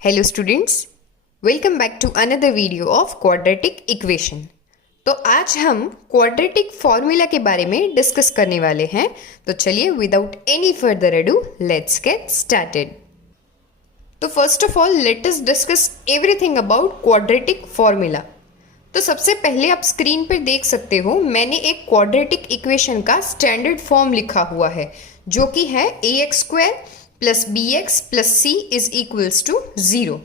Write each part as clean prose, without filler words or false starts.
Hello students, welcome back to another video of quadratic equation. तो आज हम quadratic formula के बारे में डिस्कस करने वाले हैं। तो चलिए without any further ado let's get started. तो first of all let us discuss everything about quadratic formula. तो सबसे पहले आप स्क्रीन पर देख सकते हो, मैंने एक क्वाड्रेटिक इक्वेशन का स्टैंडर्ड फॉर्म लिखा हुआ है जो कि है ax² plus bx plus c is equals to 0।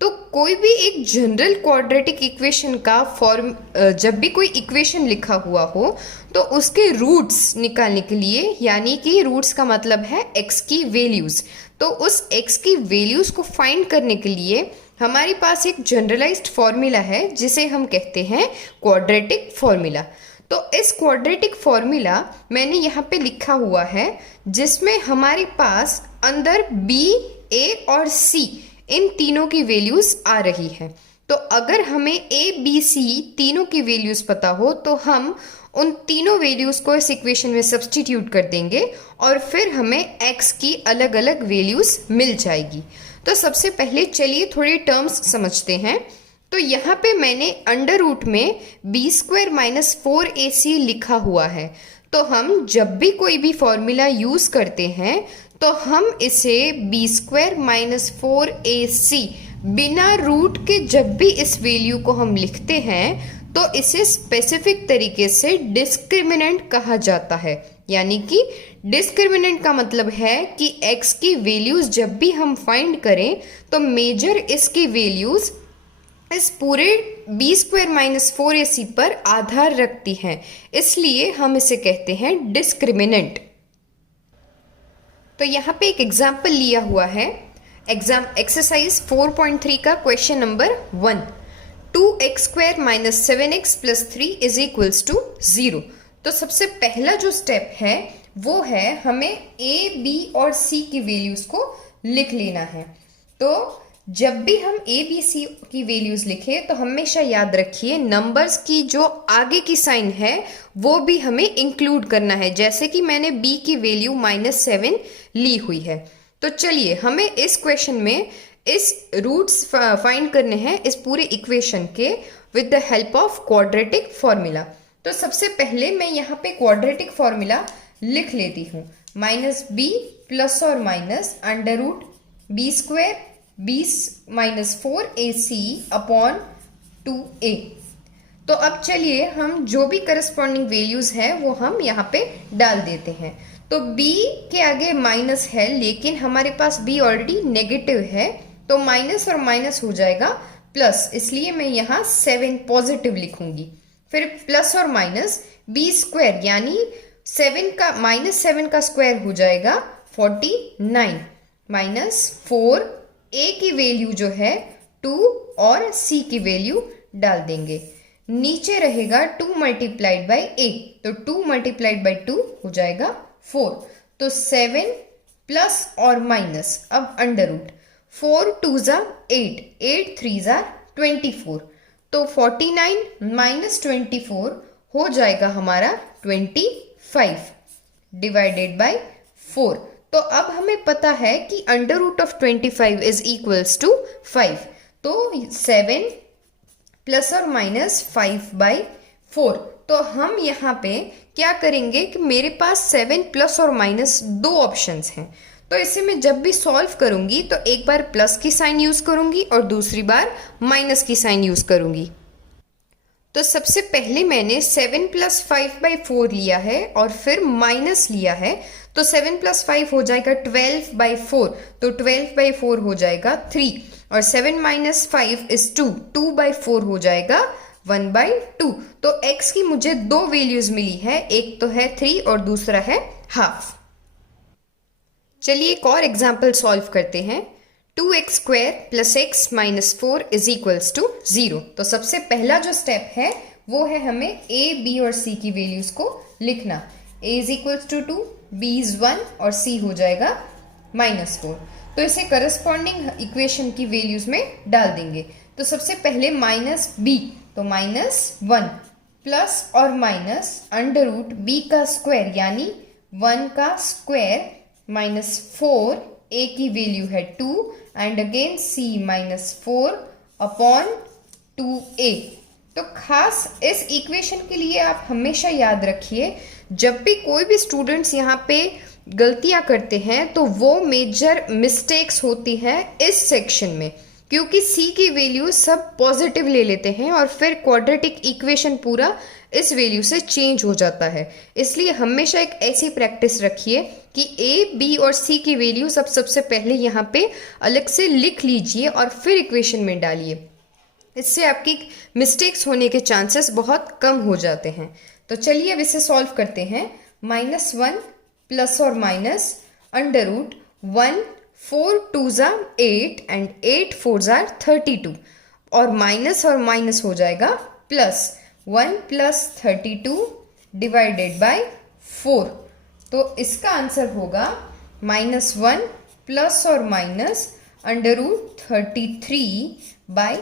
तो कोई भी एक जनरल क्वाड्रेटिक इक्वेशन का फॉर्म, जब भी कोई इक्वेशन लिखा हुआ हो तो उसके रूट्स निकालने के लिए, यानी कि रूट्स का मतलब है x की वैल्यूज़, तो उस x की वैल्यूज़ को फाइंड करने के लिए हमारे पास एक जनरलाइज्ड फॉर्मूला है जिसे हम कहते हैं क्वाड्रेटिक फॉर्मूला। तो इस क्वाड्रेटिक फॉर्मूला मैंने यहाँ पे लिखा हुआ है जिसमें हमारे पास अंदर b, a और c इन तीनों की वैल्यूज़ आ रही है। तो अगर हमें a, b, c तीनों की वैल्यूज़ पता हो तो हम उन तीनों वैल्यूज़ को इस इक्वेशन में सब्स्टिट्यूट कर देंगे और फिर हमें x की अलग अलग वैल्यूज़ मिल जाएगी। तो सबसे पहले चलिए थोड़े टर्म्स समझते हैं। तो यहाँ पे मैंने अंडर रूट में b² माइनस 4ac लिखा हुआ है। तो हम जब भी कोई भी फॉर्मूला यूज़ करते हैं तो हम इसे b² माइनस 4ac बिना रूट के जब भी इस वैल्यू को हम लिखते हैं तो इसे स्पेसिफिक तरीके से डिस्क्रिमिनेंट कहा जाता है। यानी कि डिस्क्रिमिनेंट का मतलब है कि x की वैल्यूज़ जब भी हम फाइंड करें तो मेजर इसकी वैल्यूज़ इस पूरे b² माइनस 4ac पर आधार रखती हैं, इसलिए हम इसे कहते हैं डिस्क्रिमिनेंट। तो यहाँ पे एक एग्जाम्पल लिया हुआ है, एक्सरसाइज 4.3 का question number 1। 2x² minus 7x plus 3 is equals to 0। तो सबसे पहला जो स्टेप है वो है हमें a, b और c की वैल्यूज़ को लिख लेना है। तो जब भी हम a, b, c की वैल्यूज़ लिखें तो हमेशा याद रखिए नंबर्स की जो आगे की साइन है वो भी हमें इंक्लूड करना है। जैसे कि मैंने b की वैल्यू -7 ली हुई है। तो चलिए हमें इस क्वेश्चन में इस रूट्स फाइंड करने हैं इस पूरे इक्वेशन के with the help of quadratic formula. तो सबसे पहले मैं यहाँ पे क्वाड्रेटिक फॉर्मूला लिख लेती हूँ, -b प्लस और minus under root b² b minus 4ac upon 2a। तो अब चलिए हम जो भी करस्पॉन्डिंग वैल्यूज़ हैं वो हम यहाँ पे डाल देते हैं। तो b के आगे माइनस है लेकिन हमारे पास b ऑलरेडी नेगेटिव है, तो माइनस और माइनस हो जाएगा प्लस, इसलिए मैं यहाँ 7 पॉजिटिव लिखूंगी। फिर प्लस और माइनस b² यानी 7 का -7 का स्क्वायर हो जाएगा 49 माइनस 4, a की वैल्यू जो है 2 और c की वैल्यू डाल देंगे। नीचे रहेगा 2 मल्टीप्लाइड बाई a, तो 2 मल्टीप्लाइड बाई 2 हो जाएगा 4। तो 7 प्लस और माइनस, अब अंडर रूट 4 2 ज़ा 8, 8 3 ज़ा 24, तो 49 माइनस 24 हो जाएगा हमारा 25 डिवाइडेड बाई 4। तो अब हमें पता है कि under root of 25 is equals to 5। तो 7 प्लस और माइनस 5/4। तो हम यहाँ पे क्या करेंगे कि मेरे पास 7 प्लस और माइनस दो ऑप्शंस हैं, तो इसे मैं जब भी सॉल्व करूँगी तो एक बार प्लस की साइन यूज़ करूँगी और दूसरी बार माइनस की साइन यूज़ करूँगी। तो सबसे पहले मैंने 7 प्लस 5/4 लिया है और फिर माइनस लिया है, तो 7 प्लस 5 हो जाएगा 12/4, तो 12/4 हो जाएगा 3 और 7 माइनस 5 इज 2, 2/4 हो जाएगा 1/2। तो x की मुझे दो वैल्यूज मिली है, एक तो है 3 और दूसरा है हाफ। चलिए एक और एग्जाम्पल सॉल्व करते हैं। 2x² plus x minus 4 is equals to 0। तो सबसे पहला जो स्टेप है वो है हमें a, b और c की वैल्यूज को लिखना। a is equals to 2, b is 1 और c हो जाएगा -4। तो इसे करस्पॉन्डिंग इक्वेशन की वैल्यूज में डाल देंगे। तो सबसे पहले -b, तो -1 प्लस और माइनस अंडर रूट b का स्क्वायर यानी 1 का स्क्वायर -4 a की वैल्यू है 2 and again c -4 upon 2a। तो खास इस इक्वेशन के लिए आप हमेशा याद रखिए, जब भी कोई भी स्टूडेंट्स यहाँ पे गलतियां करते हैं तो वो मेजर मिस्टेक्स होती हैं इस सेक्शन में, क्योंकि c की वैल्यू सब पॉजिटिव ले लेते हैं और फिर क्वाड्रेटिक इक्वेशन पूरा इस वैल्यू से चेंज हो जाता है। इसलिए हमेशा एक ऐसी प्रैक्टिस रखिए कि a, b और c की वैल्यू सबसे पहले यहाँ पे अलग से लिख लीजिए और फिर इक्वेशन में डालिए। इससे आपकी मिस्टेक्स होने के चांसेस बहुत कम हो जाते हैं। तो चलिए अब इसे सॉल्व करते हैं। -1 प्लस और minus under root 1 4 2s are 8 and 8 4s are 32 और माइनस हो जाएगा प्लस 1 प्लस 32 डिवाइडेड बाय 4। तो इसका आंसर होगा -1 प्लस और माइनस अंडर रूट 33/4।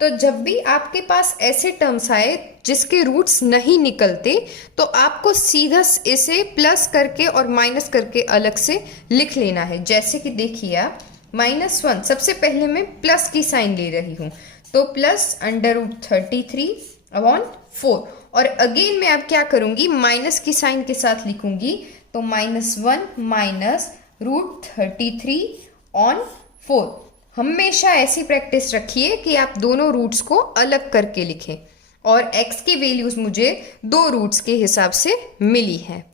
तो जब भी आपके पास ऐसे टर्म्स आए जिसके रूट्स नहीं निकलते तो आपको सीधा इसे प्लस करके और माइनस करके अलग से लिख लेना है। जैसे कि देखिए आप -1 सबसे पहले मैं प्लस की साइन ले रही हूँ, तो प्लस अंडर रूट 33/4 और अगेन मैं अब क्या करूँगी, माइनस की साइन के साथ लिखूंगी, तो -1 माइनस रूट 33/4। हमेशा ऐसी प्रैक्टिस रखिए कि आप दोनों रूट्स को अलग करके लिखें और x की वैल्यूज मुझे दो रूट्स के हिसाब से मिली है।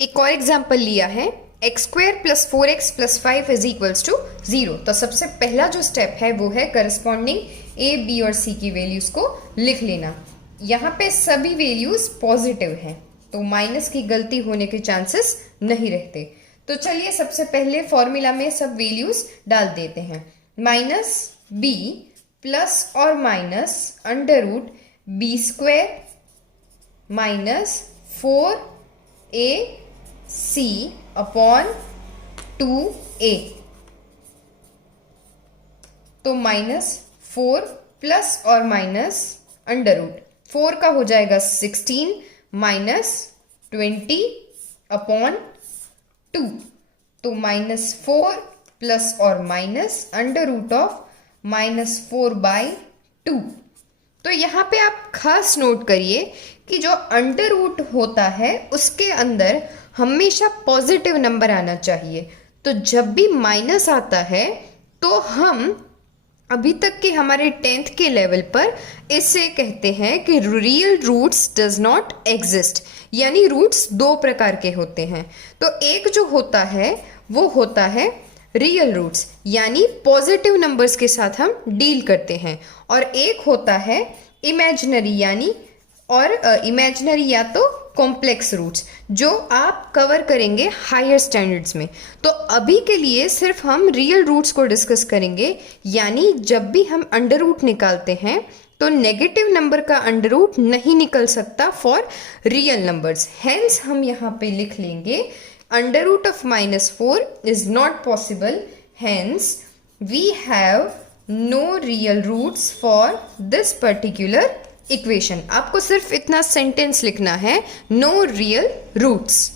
एक और एग्जाम्पल लिया है, x² + 4x + 5 = 0। तो सबसे पहला जो स्टेप है वो है करस्पॉन्डिंग a, b और c की वैल्यूज को लिख लेना। यहाँ पे सभी वैल्यूज पॉजिटिव हैं तो माइनस की गलती होने के चांसेस नहीं रहते। तो चलिए सबसे पहले फॉर्मूला में सब वैल्यूज डाल देते हैं। -b प्लस और minus under root b² -4ac upon 2a। तो -4 प्लस और माइनस अंडर रूट 4 का हो जाएगा 16 -20 अपॉन 2। तो -4 प्लस और माइनस अंडर रूट ऑफ -4/2। तो यहाँ पे आप खास नोट करिए कि जो अंडर रूट होता है उसके अंदर हमेशा पॉजिटिव नंबर आना चाहिए। तो जब भी माइनस आता है तो हम अभी तक के हमारे 10th के लेवल पर इसे कहते हैं कि real roots does not exist, यानी रूट्स दो प्रकार के होते हैं। तो एक जो होता है वो होता है रियल रूट्स, यानी पॉजिटिव नंबर्स के साथ हम डील करते हैं, और एक होता है इमेजिनरी इमेजिनरी या तो कॉम्प्लेक्स रूट्स, जो आप कवर करेंगे हायर स्टैंडर्ड्स में। तो अभी के लिए सिर्फ हम रियल रूट्स को डिस्कस करेंगे, यानी जब भी हम अंडर रूट निकालते हैं तो नेगेटिव नंबर का अंडर रूट नहीं निकल सकता फॉर रियल नंबर्स। हेंस हम यहाँ पे लिख लेंगे under root of -4 is not possible, hence we have no real roots for this particular equation. आपको सिर्फ इतना सेंटेंस लिखना है, नो रियल रूट्स।